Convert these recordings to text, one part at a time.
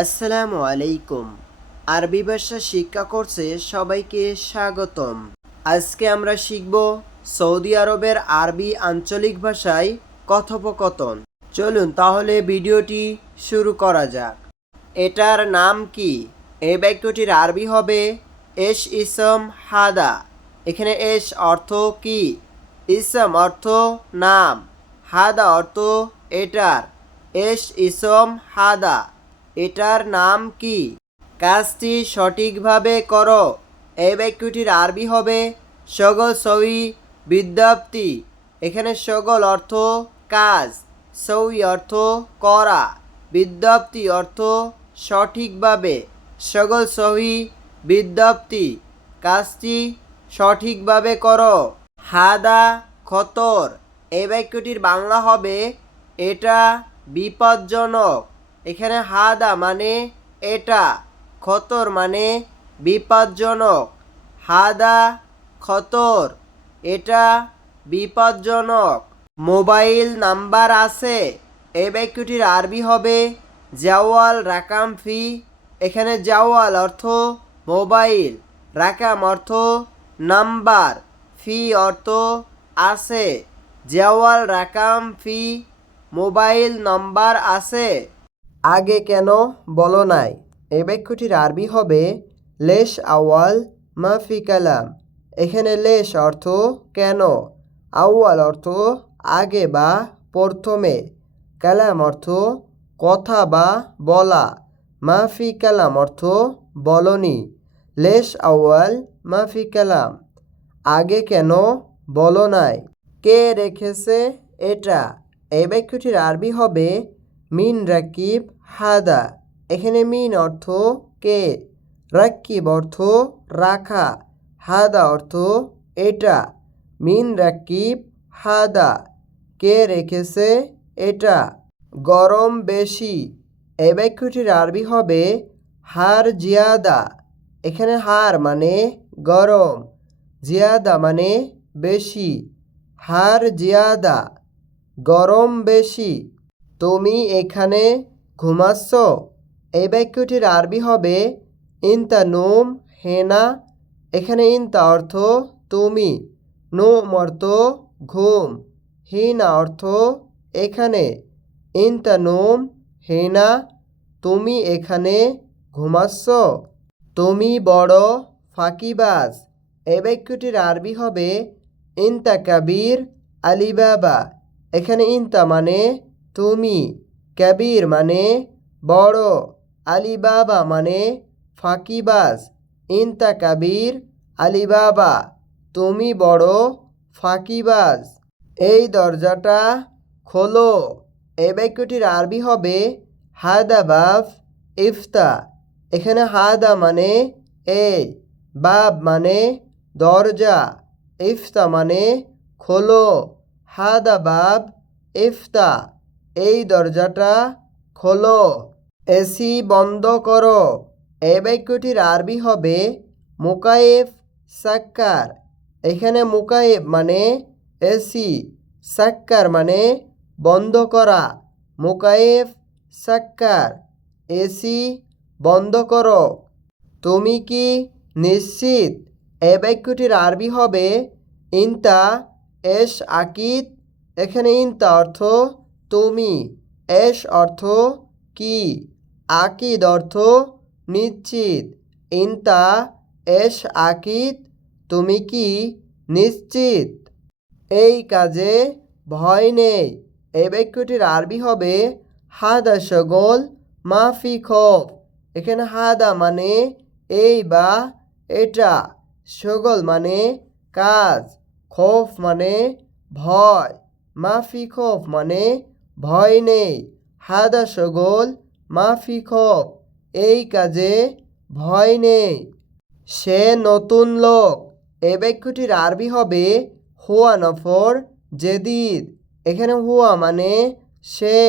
আসসালামু আলাইকুম। আরবি ভাষা শিক্ষা কোর্সে সবাইকে স্বাগতম। আজকে আমরা শিখব সৌদি আরবের আরবি আঞ্চলিক ভাষায় কথোপকথন। চলুন তাহলে ভিডিওটি শুরু করা যাক। এটার নাম কি? এই বাক্যটির আরবি হবে এস ইসম হাদা। এখানে এস অর্থ কি? ইসম অর্থ নাম। হাদা অর্থ এটার। এস ইসম হাদা। এটার নাম কি? কাজটি সঠিকভাবে করো। এই বাক্যটির আরবি হবে সগল সই বিদ্যাপ্তি। এখানে সগল অর্থ কাজ, সই অর্থ করা, বিদ্যাপ্তি অর্থ সঠিকভাবে সগল সহি বিদ্যাপ্তি। কাজটি সঠিকভাবে করো। হাদা খতর। এই বাক্যটির বাংলা হবে এটা বিপজ্জনক। এখানে হাদা মানে এটা, খতর মানে বিপজ্জনক। হাদা, খতর, এটা বিপজ্জনক। মোবাইল নাম্বার আছে, এই বাক্যটির আরবি হবে জাওয়াল রাকাম ফি। এখানে জাওয়াল অর্থ মোবাইল, রাকাম অর্থ নাম্বার, ফি অর্থ আছে। জাওয়াল রাকাম ফি, মোবাইল নাম্বার আছে। আগে কেন বলো নাই? এই বাক্যটির আরবি হবে, লেশ আওয়াল মাফি কালাম এখানে লেশ অর্থ কেন? আউয়াল অর্থ আগে বা প্রথমে। কালাম অর্থ কথা বা বলা। মাফি কালাম অর্থ বলনি। লেশ আউয়াল মাফি কালাম আগে কেন বলো নাই? কে রেখেছে এটা? এই বাক্যটির আরবি হবে, মিন রাকিব হাদা, এখানে মিন অর্থ কে? রাকিব অর্থ রাখা, হাদা অর্থ এটা মিন রাকিব হাদা, কে রেখেছে এটা? গরম বেশি এই বাক্যটির আরবি হবে হার জিয়াদা, এখানে হার মানে গরম, জিয়াদা মানে বেশি, হার জিয়াদা, গরম বেশি, তুমি এখানে ঘুমাচ্ছ? এই বাক্যটির আরবি হবে, ইনতা নোম হেনা এখানে ইনতা অর্থ, তুমি। নোম অর্থ, ঘুম। হিনা অর্থ, এখানে। ইনতা নোম হেনা তুমি এখানে ঘুমাচ্ছ? তুমি বড় ফাঁকিবাজ। এই বাক্যটির আরবি হবে, ইনতা কাবির আলিবাবা। এখানে ইনতা মানে তুমি। কাবির মানে বড়, আলিবাবা মানে ফাঁকিবাজ। ইনতা কাবির, আলিবাবা, তুমি বড়, ফাঁকিবাজ। এই দরজাটা খোলো। এই বাক্যটির আরবি হবে হাদা ইফতা। এখানে হাদা মানে এই, বাব মানে দরজা। ইফতা মানে খোলো। হাদা বাব, ইফতা। এই দরজাটা খোলো, এসি বন্ধ করো। এই বাক্যটির আরবি হবে মুকায়েফ সাক্কার। এখানে মুকায়েফ মানে এসি, সাক্কার মানে বন্ধ করা। মুকায়েফ সাক্কার, এসি বন্ধ করো। তুমি কি নিশ্চিত এই বাক্যটির আরবি হবে ইনতা এস আকিদ? এখানে ইনতা অর্থ তুমি। এস অর্থ কি? আকিদ অর্থ নিশ্চিত। ইন্তা। এস আকিদ, তুমি কি? নিশ্চিত। এই কাজে ভয় নেই। এই বাক্যটির আরবি হবে, হাদা সগোল মাফি খোফ। এখানে হাদা মানে এই বা এটা। সগল মানে কাজ। খোফ মানে ভয়। মাফি খোফ মানে ভয় নেই। হাদা সগোল, মাফি খোফ এই কাজে ভয় নেই। সে নতুন লোক। এই বাক্যটির আরবি হবে হুয়া নফর, জেদিদ। এখানে হুয়া মানে সে,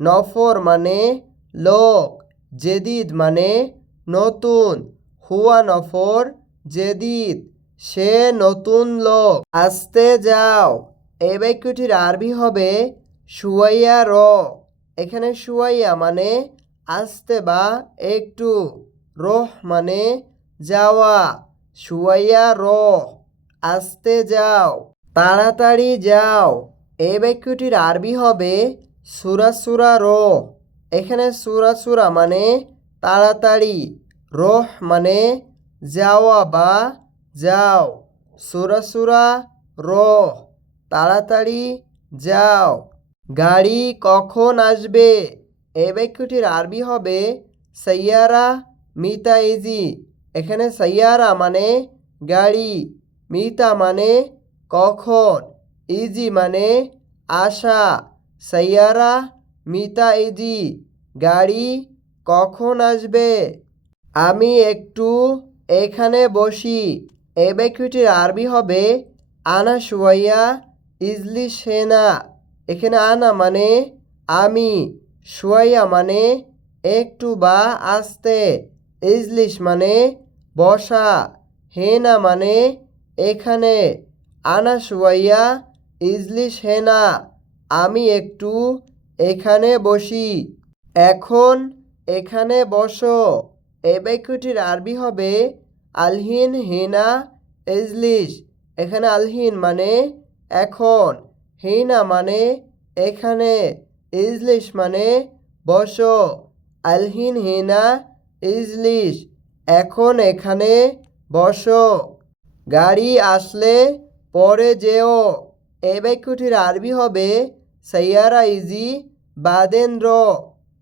নফর মানে লোক। জেদিদ মানে নতুন। হুয়া নফর, জেদিদ। সে নতুন লোক। আসতে যাও। এই বাক্যটির আরবি হবে সুয়াইয়া র এখানে সুয়াইয়া মানে আসতে বা একটু। রহ মানে যাওয়া। শুয়াইয়া র আসতে যাও, তাড়াতাড়ি যাও। এই বাক্যটির আরবি হবে সুরা সুরা রহ এখানে সুরা সুরা মানে তাড়াতাড়ি, রহ মানে যাওয়া বা যাও। সুরা সুরা রহ তাড়াতাড়ি যাও। গাড়ি কখন আসবে? এই বাক্যটির আরবি হবে সাইয়ারা মিতা ইজি এখানে সাইয়ারা মানে গাড়ি, মিতা মানে কখন, ইজি মানে আশা। সাইয়ারা মিতা ইজি গাড়ি কখন আসবে? আমি একটু এখানে বসি। এ বাক্যটির আরবি হবে আনা শুয়াইয়া ইজলি সেনা। এখানে আনা মানে আমি, শুয়াইয়া মানে একটু বা আসতে, ইজলিশ মানে বসা, হেনা মানে এখানে, আনা শুয়াইয়া, ইজলিশ হেনা, আমি একটু এখানে বসি। এখন এখানে বসো এই বাক্যটির আরবি হবে আলহিন, হেনা, ইজলিশ। এখানে আলহিন মানে এখন। হেনা মানে? এখানে ইজলিশ মানে বসো। আলহিন হেনা ইজলিশ, এখন এখানে বসো। গাড়ি আসলে পরে যেও। এই বাক্যটির আরবি হবে, সাইয়ারা ইজি বাদেন্দ্র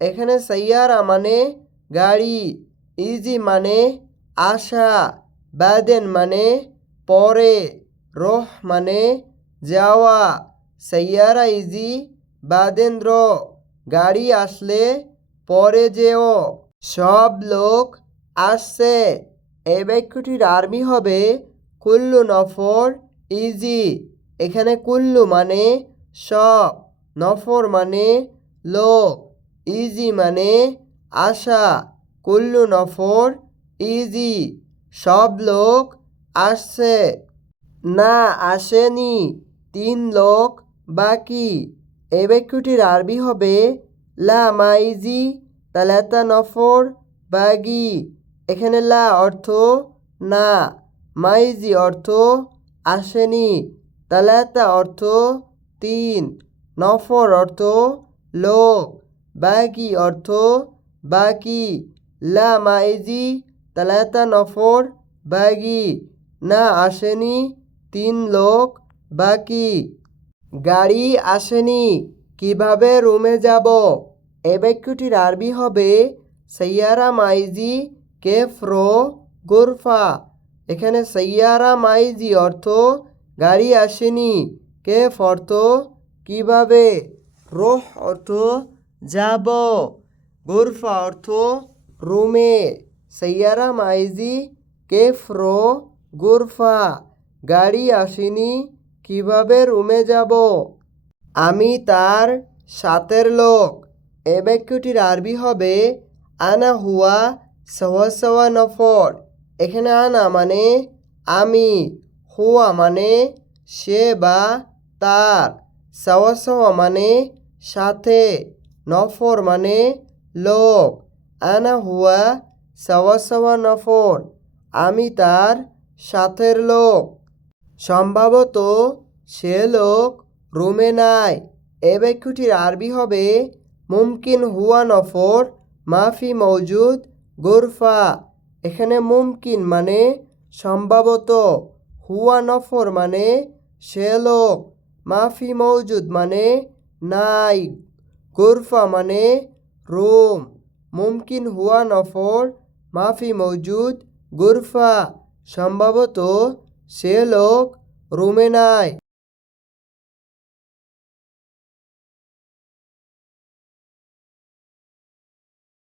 এখানে সাইয়ারা মানে গাড়ি, ইজি মানে আশা, বাদেন মানে পরে, রোহ মানে যাওয়া। সাইয়ারা ইজি বাদেন্দ্র গাড়ি আসলে পরে যেও সব লোক আসছে এই বাক্যটির আরবি হবে কুল্লু নফর ইজি এখানে কুল্লু মানে সব নফর মানে লোক ইজি মানে আশা কুল্লু নফর ইজি সব লোক আসছে না আসেনি তিন লোক বাকি এই বাক্যটির আরবি হবে লা মাইজি, তালাতা নফর বাগি এখানে লা অর্থ না, মাইজি অর্থ আসেনি, তালাতা অর্থ তিন, নফর অর্থ লোক বাগি অর্থ বাকি লা মাইজি, তালাতা নফর বাগি না আসেনি, তিন লোক বাকি গাড়ি আসেনি, কীভাবে রুমে যাব? এ বাক্যটির আরবি হবে সৈয়ারা মাইজি কেফরো গোরফা এখানে সৈয়ারা মাইজি অর্থ গাড়ি আসেনি কেফ অর্থ কীভাবে রোহ অর্থ যাব গোরফা অর্থ রুমে সৈয়ারা মাইজি কেফরো গোরফা গাড়ি আসেনি কীভাবে রুমে যাব? আমি তার সাথের লোক। এ বাক্যটির আরবি হবে, আনা হুয়া সওয়া সওয়া নফর। এখানে আনা মানে আমি। হুয়া মানে সে বা তার। সওয়া মানে সাথে। নফর মানে লোক। আনা হুয়া সওয়া সওয়া নফর। আমি তার সাথের লোক। সম্ভবত সে লোক রুমে নাই। এ বাক্যটির আরবি হবে মুমকিন হুয়া নফর, মাফি মৌজুদ গোরফা। এখানে মুমকিন মানে সম্ভবত হুয়া নফর মানে সে লোক, মাফি মৌজুদ মানে নাই, গোরফা মানে রুম। মুমকিন হুয়া নফর, মাফি মৌজুদ গুরফা। সম্ভবত সে লোক রুমে নাই